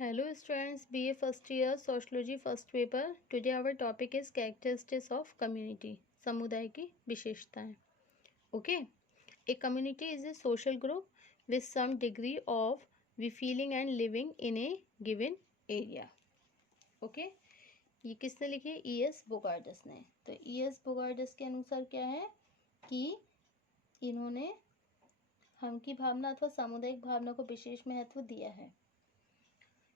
Hello students, BA first year Sociology first paper. Today our topic is characteristics of community. समुदाय की विशेषताएं. Okay. A community is a social group with some degree of feeling and living in a given area. Okay. ये किसने लिखी है? E.S. Bogardus ने. तो E.S. Bogardus के अनुसार क्या है कि इन्होंने हम की भावना अथवा सामुदायिक भावना को विशेष महत्व दिया है.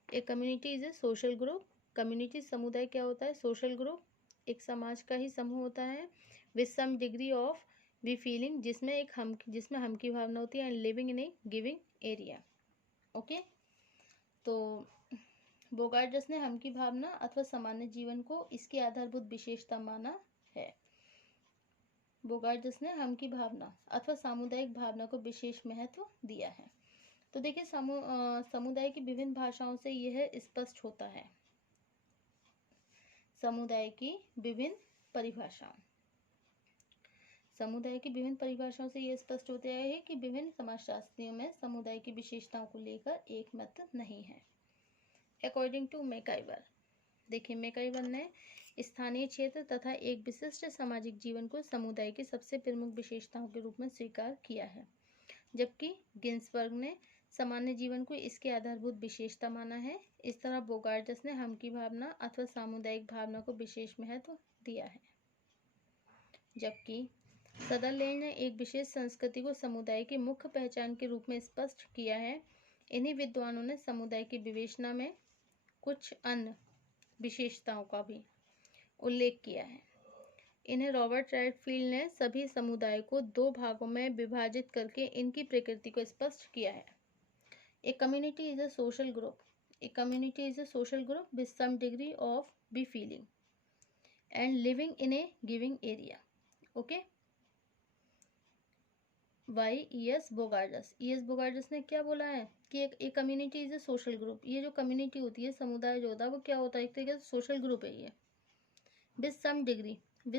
ए community is a social group. Community समुदाय क्या होता है? सोशल ग्रुप, एक समाज का ही समूह होता है. With some degree of we feeling, जिसमें हम की भावना होती है. And living in a giving area. Okay. तो बोगार्डस ने हम की भावना अथवा सामान्य जीवन को इसकी आधारभूत विशेषता माना है. बोगार्डस ने हम की भावना अथवा सामुदायिक भावना को विशेष महत्व दिया है. तो देखिए समुदाय की विभिन्न भाषाओं से यह स्पष्ट होता है. समुदाय की विभिन्न परिभाषाओं से यह स्पष्ट होता है कि विभिन्न समाजशास्त्रियों में समुदाय की विशेषताओं को लेकर एक मत नहीं है. अकॉर्डिंग टू मैकाइवर, देखिए मैकाइवर ने स्थानीय क्षेत्र तथा एक विशिष्ट सामाजिक जीवन को समुदाय की सबसे प्रमुख विशेषताओं के रूप में स्वीकार किया है, जबकि गिन्सबर्ग ने सामान्य जीवन को इसके आधारभूत विशेषता माना है. इस तरह बोगार्डस ने हम की भावना अथवा सामुदायिक भावना को विशेष महत्व दिया है, जबकि सदरलैंड ने एक विशेष संस्कृति को समुदाय की मुख्य पहचान के रूप में स्पष्ट किया है. इन्हीं विद्वानों ने समुदाय की विवेचना में कुछ अन्य विशेषताओं का भी उल्लेख किया है. इन्हें रॉबर्ट रैडफील्ड ने सभी समुदाय को दो भागों में विभाजित करके इनकी प्रकृति को स्पष्ट किया है. A community is a social group. A community is a social group with some degree of be feeling and living in a given area. Okay. Why? E.S. Bogardus. E.S. Bogardus ने क्या बोला है कि एक community is a social group. ये जो community होती है, समुदाय जो होता है, वो क्या होता है? एक तरीके से सोशल ग्रुप है ये. With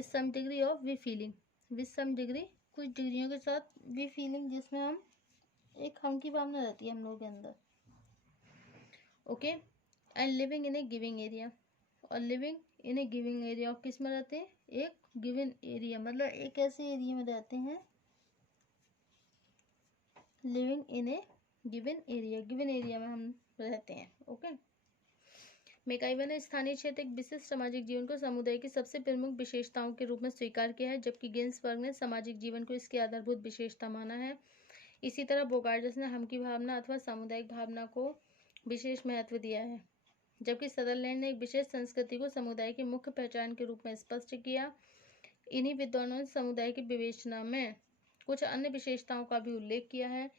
some degree of we feeling. With some degree, कुछ डिग्रियों के साथ वी फीलिंग, जिसमें हम की भावना रहती है हम लोगों के अंदर. Okay. And living in a giving area. और living in a giving area, और किस में रहते हैं? एक गिवन एरिया, मतलब एक ऐसे एरिया में रहते हैं. Living in a given area में हम रहते हैं. ओके. मैकाइवर ने स्थानीय क्षेत्र एक विशिष्ट सामाजिक जीवन को समुदाय की सबसे प्रमुख विशेषताओं के रूप में स्वीकार किया है, जबकि गिन्सबर्ग ने सामाजिक जीवन को इसकी आधारभूत विशेषता माना है. इसी तरह बोगार्डस ने हम की भावना अथवा सामुदायिक भावना को विशेष महत्व दिया है, जबकि सदरलैंड ने एक विशेष संस्कृति को समुदाय की मुख्य पहचान के रूप में स्पष्ट किया. इन्हीं विद्वानों ने समुदाय की विवेचना में कुछ अन्य विशेषताओं का भी उल्लेख किया है.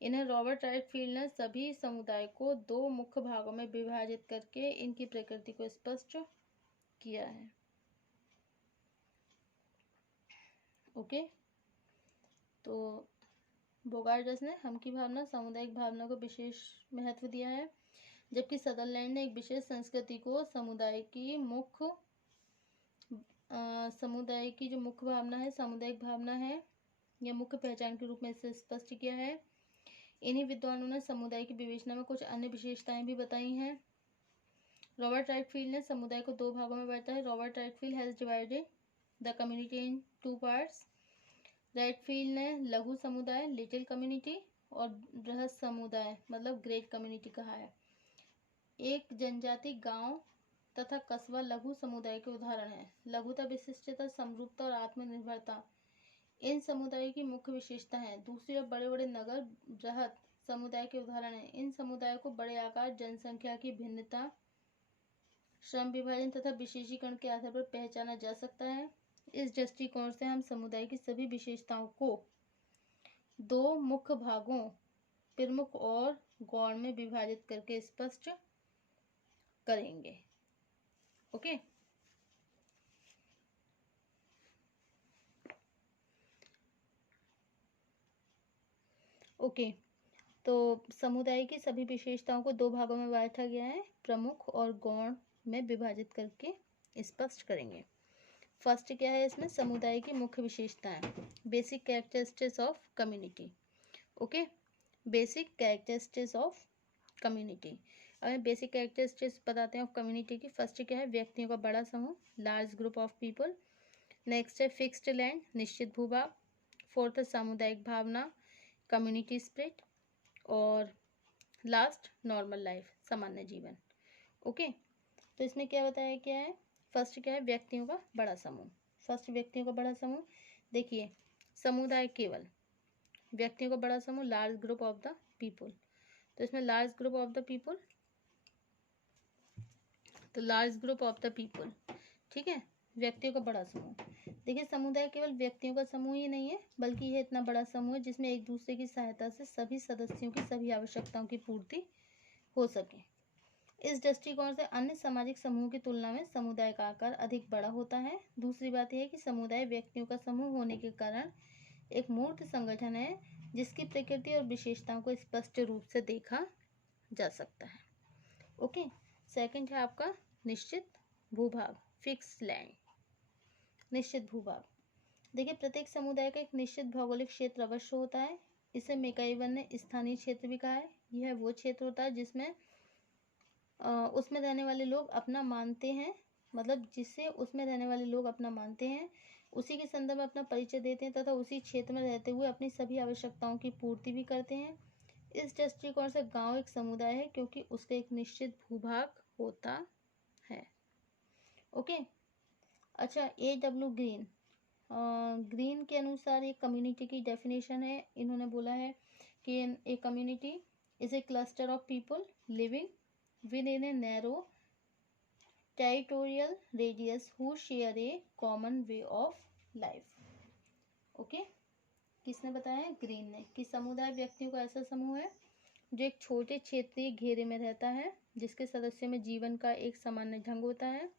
इन्हें रॉबर्ट राइटफील्ड ने सभी समुदाय को दो मुख्य भागों में विभाजित करके इनकी प्रकृति को स्पष्ट किया है. ओके. तो बोगार्डस ने हम की भावना, सामुदायिक भावना को विशेष महत्व दिया है, जबकि सदरलैंड ने एक विशेष संस्कृति को समुदाय की जो मुख्य भावना है, सामुदायिक भावना है, या मुख्य पहचान के रूप में इसे स्पष्ट किया है. इन्हीं विद्वानों ने समुदाय की विवेचना में कुछ अन्य विशेषताएं भी बताई हैं. रॉबर्ट राइटफील्ड ने समुदाय को दो भागों में बांटा है. Robert Redfield has divided the community in two parts. Redfield ने लघु समुदाय लिटिल कम्युनिटी और बृहद समुदाय मतलब ग्रेट कम्युनिटी कहा है. एक जनजाति गांव तथा कस्बा लघु समुदाय के उदाहरण है. लघुता, विशिष्टता, समरूपता और आत्मनिर्भरता इन समुदायों की मुख्य विशेषता है. दूसरी ओर बड़े बड़े नगर बृहद समुदाय के उदाहरण है. इन समुदायों को बड़े आकार, जनसंख्या की भिन्नता, श्रम विभाजन तथा विशेषीकरण के आधार पर पहचाना जा सकता है. इस दृष्टिकोण से हम समुदाय की सभी विशेषताओं को दो मुख्य भागों, प्रमुख और गौण में विभाजित करके स्पष्ट करेंगे. ओके. ओके. तो समुदाय की सभी विशेषताओं को दो भागों में बांटा गया है, प्रमुख और गौण में विभाजित करके स्पष्ट करेंगे. फर्स्ट क्या है इसमें? समुदाय की मुख्य विशेषताएं, basic characteristics of community. Okay. Basic characteristics of community. और बेसिक कैरेक्टरिस्टिक्स बताते हैं ऑफ कम्युनिटी की। फर्स्ट क्या है, व्यक्तियों का बड़ा समूह, large group of people. Next है फिक्स्ड लैंड, निश्चित भूभाग। फोर्थ है सामुदायिक भावना, कम्युनिटी स्पिरिट। और लास्ट नॉर्मल लाइफ, सामान्य जीवन। ओके, तो इसमें क्या बताया गया है, फर्स्ट क्या है, व्यक्तियों का बड़ा समूह। फर्स्ट व्यक्तियों का बड़ा समूह, देखिए समुदाय केवल व्यक्तियों का बड़ा समूह, large group of the people. तो इसमें large group of the people, तो large group of the people, ठीक है, व्यक्तियों का बड़ा समूह। देखिए समुदाय केवल व्यक्तियों का समूह ही नहीं है, बल्कि यह इतना बड़ा समूह है जिसमें एक दूसरे की सहायता से सभी सदस्यों की सभी आवश्यकताओं की पूर्ति हो सके। इस दृष्टिकोण से अन्य सामाजिक समूह की तुलना में समुदाय का आकार अधिक बड़ा होता है। दूसरी बात यह है कि समुदाय व्यक्तियों का समूह होने के कारण एक मूर्त संगठन है जिसकी प्रकृति और विशेषताओं को स्पष्ट रूप से देखा जा सकता है। ओके, सेकंड है आपका निश्चित भूभाग, फिक्स लैंड, निश्चित भूभाग। देखिए प्रत्येक समुदाय का एक निश्चित भौगोलिक क्षेत्र अवश्य होता है। इसे मैकाइवर ने स्थानीय क्षेत्र भी कहा है। यह वो क्षेत्र होता है जिसमें उसमें रहने वाले लोग अपना मानते हैं, मतलब जिसे उसमें रहने वाले लोग अपना मानते हैं, उसी के संदर्भ में अपना परिचय देते हैं तथा उसी क्षेत्र में रहते हुए अपनी सभी आवश्यकताओं की पूर्ति भी करते हैं। इस दृष्टिकोण से गांव एक समुदाय है क्योंकि उसका एक निश्चित भूभाग होता है। ओके, अच्छा A.W. ग्रीन, ग्रीन के अनुसार एक कम्युनिटी की डेफिनेशन है। इन्होंने बोला है कि ए community is A cluster of people living within a narrow territorial radius who share a common way of life. Okay, किसने बताया है, ग्रीन ने, कि समुदाय व्यक्तियों का ऐसा समूह है जो एक छोटे क्षेत्रीय घेरे में रहता है जिसके सदस्यों में जीवन का एक सामान्य ढंग होता है।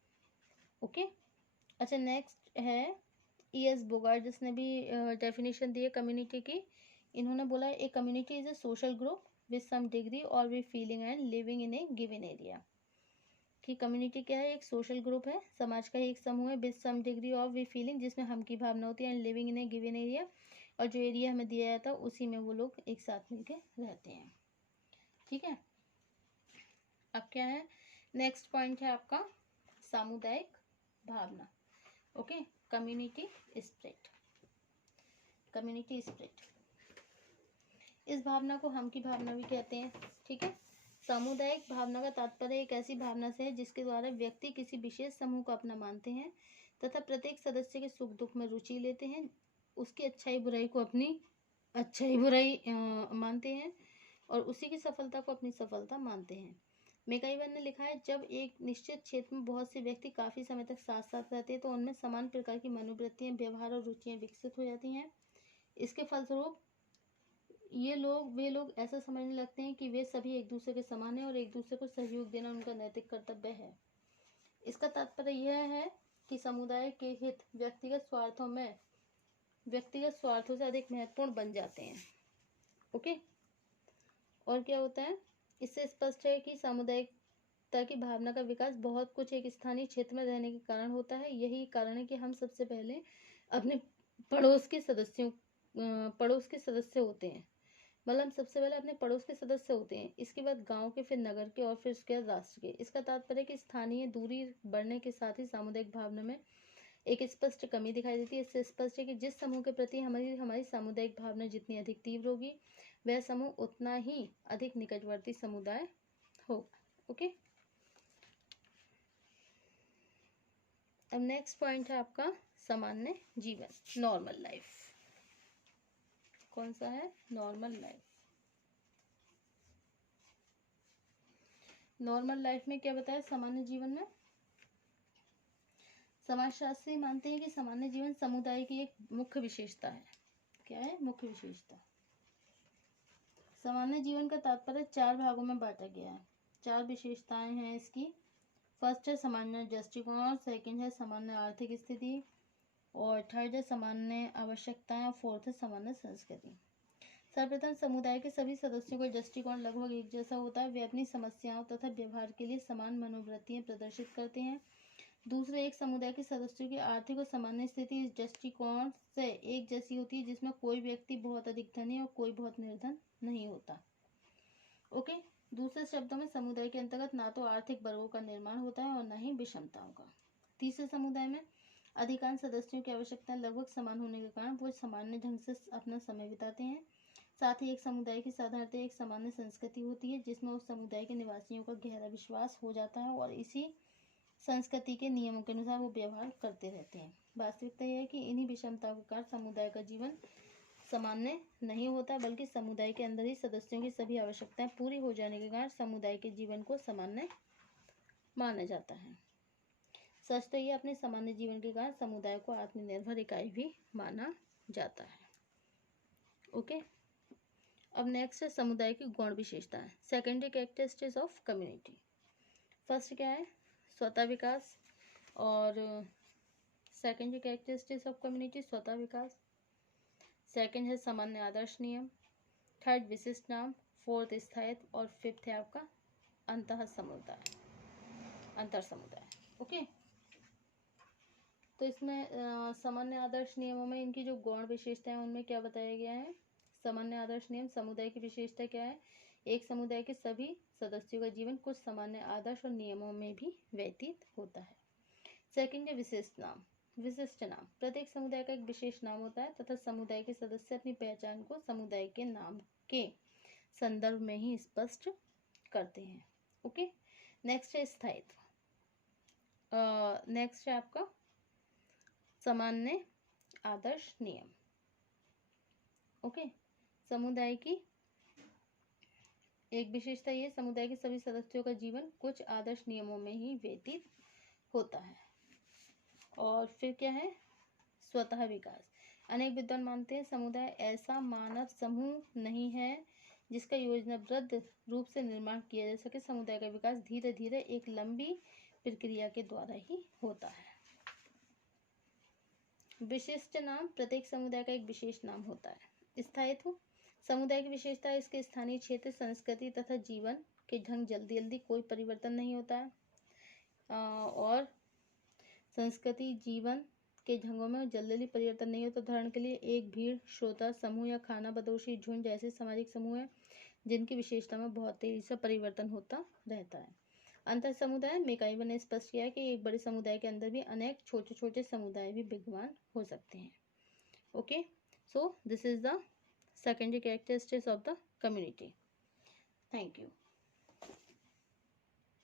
ओके, अच्छा नेक्स्ट है E.S. बोगार्ड, जिसने भी डेफिनेशन दी है कम्युनिटी की। इन्होंने बोला a community is a social group with some degree और we feeling and living in a given area. कि कम्युनिटी क्या है, एक सोशल ग्रुप है, समाज का ही एक समूह है, with some degree of we feeling, जिसमें हम की भावना होती है, and living in a given area, और जो एरिया हमें दिया जाता है उसी में वो लोग एक साथ मिलकर रहते हैं। ठीक है, अब क्या है, नेक्स्ट पॉइंट है आपका सामुदायिक भावना। Okay, community spirit, community spirit, इस भावना को हम की भावना भी कहते हैं। ठीक है, सामुदायिक भावना का तात्पर्य एक ऐसी भावना से है जिसके द्वारा व्यक्ति किसी विशेष समूह को अपना मानते हैं तथा प्रत्येक सदस्य के सुख दुख में रुचि लेते हैं, उसकी अच्छाई बुराई को अपनी अच्छाई बुराई मानते हैं और उसी की सफलता को अपनी सफलता मानते हैं। मैकाइवर ने लिखा है, जब एक निश्चित क्षेत्र में बहुत से व्यक्ति काफी समय तक साथ साथ रहते हैं तो उनमें समान प्रकार की मनोवृत्तियां, व्यवहार और रुचियां विकसित हो जाती हैं। इसके फलस्वरूप वे लोग ऐसा समझने लगते हैं कि वे सभी एक दूसरे के समान हैं और एक दूसरे को सहयोग देना उनका नैतिक कर्तव्य है। इसका तात्पर्य यह है कि समुदाय के हित व्यक्तिगत स्वार्थों से अधिक महत्वपूर्ण बन जाते हैं। ओके, और क्या होता है, इससे स्पष्ट है कि सामुदायिकता की भावना का विकास बहुत कुछ एक स्थानीय क्षेत्र में रहने के कारण होता है। यही कारण है कि हम सबसे पहले अपने पड़ोस के सदस्य होते हैं, मतलब सबसे पहले अपने पड़ोस के सदस्य होते हैं, इसके बाद गांव के, फिर नगर के और फिर उसके बाद राष्ट्र के। इसका तात्पर्य है कि स्थानीय दूरी बढ़ने के साथ ही सामुदायिक भावना में एक स्पष्ट कमी दिखाई देती है। इससे स्पष्ट है कि जिस समूह के प्रति हमारी सामुदायिक भावना जितनी अधिक तीव्र होगी वह समूह उतना ही अधिक निकटवर्ती समुदाय होगा। ओके, अब नेक्स्ट पॉइंट है आपका सामान्य जीवन, नॉर्मल लाइफ। कौन सा है, नॉर्मल लाइफ। नॉर्मल लाइफ में क्या बताया, सामान्य जीवन में समाजशास्त्री मानते हैं कि सामान्य जीवन समुदाय की एक मुख्य विशेषता है। क्या है, मुख्य विशेषता। सामान्य जीवन का तात्पर्य 4 भागों में बांटा गया है। 4 विशेषताएं हैं इसकी। फर्स्ट है सामान्य दृष्टिकोण, सेकंड है सामान्य आर्थिक स्थिति, और थर्ड है सामान्य आवश्यकताएं, और फोर्थ है सामान्य संस्कृति। सर्वप्रथम समुदाय के सभी सदस्यों का दृष्टिकोण लगभग एक जैसा होता है। वे अपनी समस्याओं तथा व्यवहार के लिए समान मनोवृत्तियां प्रदर्शित करते हैं। दूसरे, एक समुदाय के सदस्यों की आर्थिक और सामान्य स्थिति इस दृष्टिकोण से एक जैसी होती है जिसमें कोई व्यक्ति बहुत अधिक धनी और कोई बहुत निर्धन नहीं होता। ओके, दूसरे शब्दों में समुदाय के अंतर्गत ना तो आर्थिक वर्गों का निर्माण होता है और न ही विषमताओं का। तीसरे समुदाय में अधिकांश सदस्यों की आवश्यकताएं लगभग समान होने के कारण वो सामान्य ढंग से अपना समय बिताते हैं। साथ ही एक समुदाय की साधारणतः एक सामान्य संस्कृति होती है जिसमें उस समुदाय के निवासियों का गहरा विश्वास हो जाता है और इसी संस्कृति के नियमों के अनुसार वो व्यवहार करते रहते हैं। वास्तविकता यह है कि इन्हीं विषमताओं के कारण समुदाय का जीवन सामान्य नहीं होता, बल्कि समुदाय के अंदर ही सदस्यों की सभी आवश्यकताएं पूरी हो जाने के कारण समुदाय के जीवन को सामान्य माना जाता है। सच तो ये अपने सामान्य जीवन के कारण समुदाय को आत्मनिर्भर इकाई भी माना जाता है। ओके, अब नेक्स्ट है समुदाय की गौण विशेषताएं, secondary characteristics of community. First क्या है, स्वतः विकास, और सेकेंडरी कैरेक्टरिस्टिक्स ऑफ कम्युनिटी स्वतः विकास। सेकंड है सामान्य आदर्श नियम, थर्ड विशिष्ट नाम, फोर्थ स्थायित्व और फिफ्थ है आपका अंतर समुदाय। ओके, तो इसमें सामान्य आदर्श नियमों में इनकी जो गौण विशेषताएं उनमें क्या बताया गया है। सामान्य आदर्श नियम, समुदाय की विशेषता क्या है, एक समुदाय के सभी सदस्यों का जीवन कुछ सामान्य आदर्श और नियमों में भी व्यतीत होता है। सेकंड है विशिष्ट नाम। विशिष्ट नाम, प्रत्येक समुदाय का एक विशेष नाम होता है तथा समुदाय के सदस्य अपनी पहचान को समुदाय के नाम के संदर्भ में ही स्पष्ट करते हैं। ओके, नेक्स्ट है स्थायित्व। नेक्स्ट है आपका सामान्य आदर्श नियम। ओके, समुदाय की एक विशेषता ये, समुदाय के सभी सदस्यों का जीवन कुछ आदर्श नियमों में ही व्यतीत होता है। और फिर क्या है, स्वतः विकास। अनेक विद्वान मानते हैं समुदाय ऐसा मानव समूह नहीं है जिसका योजनाबद्ध रूप से निर्माण किया जा सके। समुदाय का विकास धीरे धीरे एक लंबी प्रक्रिया के द्वारा ही होता है। विशिष्ट नाम, प्रत्येक समुदाय का एक विशेष नाम होता है। स्थायित्व, समुदाय की विशेषता इसके स्थानीय क्षेत्र, संस्कृति तथा जीवन के ढंग जल्दी जल्दी कोई परिवर्तन नहीं होता है। और संस्कृति जीवन के ढंगों में जल्दी परिवर्तन नहीं होता। उदाहरण के लिए एक भीड़, श्रोता समूह या खाना बदोशी झुंड जैसे सामाजिक समूह है जिनकी विशेषता में बहुत तेजी से परिवर्तन होता रहता है। अंतर समुदाय, मैकाइवर ने स्पष्ट किया कि एक बड़े समुदाय के अंदर भी अनेक छोटे छोटे समुदाय भी विद्यमान हो सकते हैं। Okay, so this is the secondary characteristics of the community. Thank you.